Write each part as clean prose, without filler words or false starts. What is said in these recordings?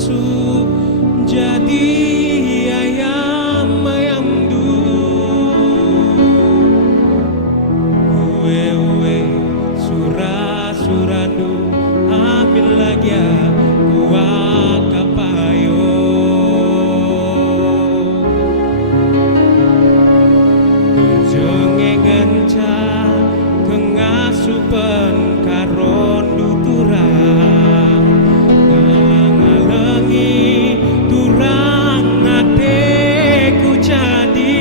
su jadi ayam du wewe surandu ambil lagi kuat kapayo jenge genca kengasupen karon duturang ngalang-ngalengi turang ateku jadi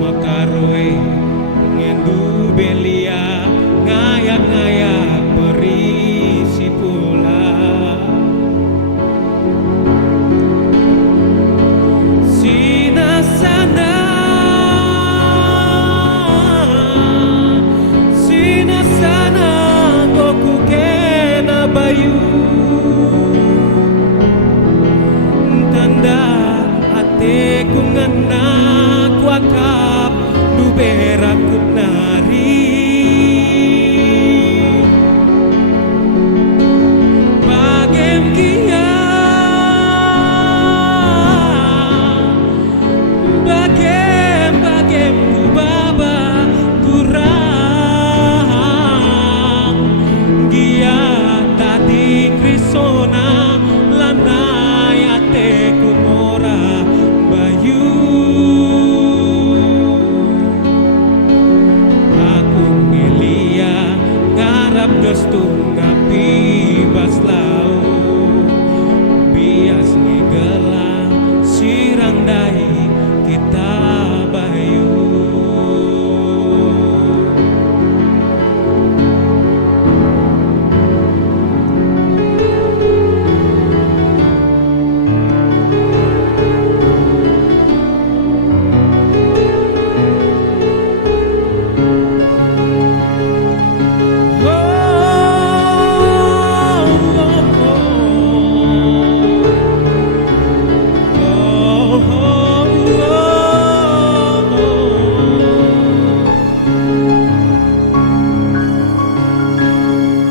makaroe ngendu belia ngayak-ngayak berisi pula sinasana goku kena bayu tanda ateku ngena kuakap du berakut nari bagem kia bagem ku baba turang gia tadi krisona lanai ateku mora bayu aku ngelia ngarap dostu ngapi bas lau bias ngegelang sirang dai kita bayu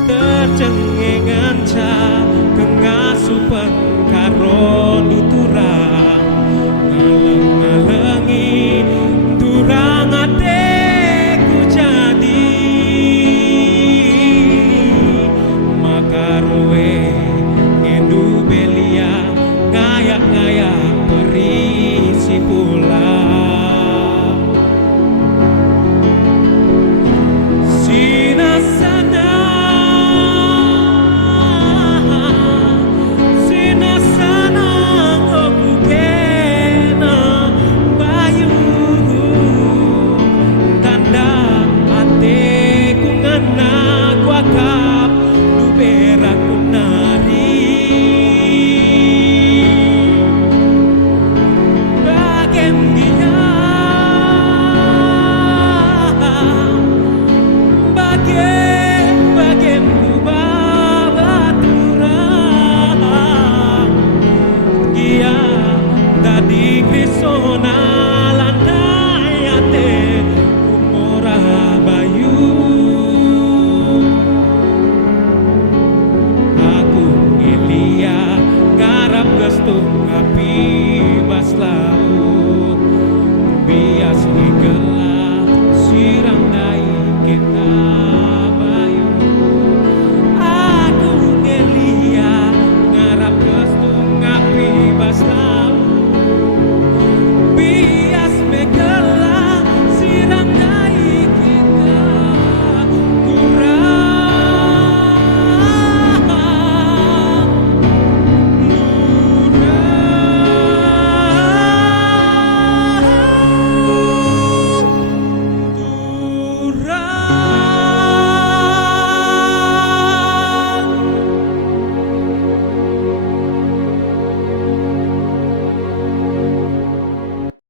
tercengengan ca kengasupan karo duturang ngaleng-ngalengi turang ateku jadi makaroe ngendu belia ngayak-ngayak berisi pula tadi krisona landai ate umora bayu aku ngelia ngarap gestu ngapi basla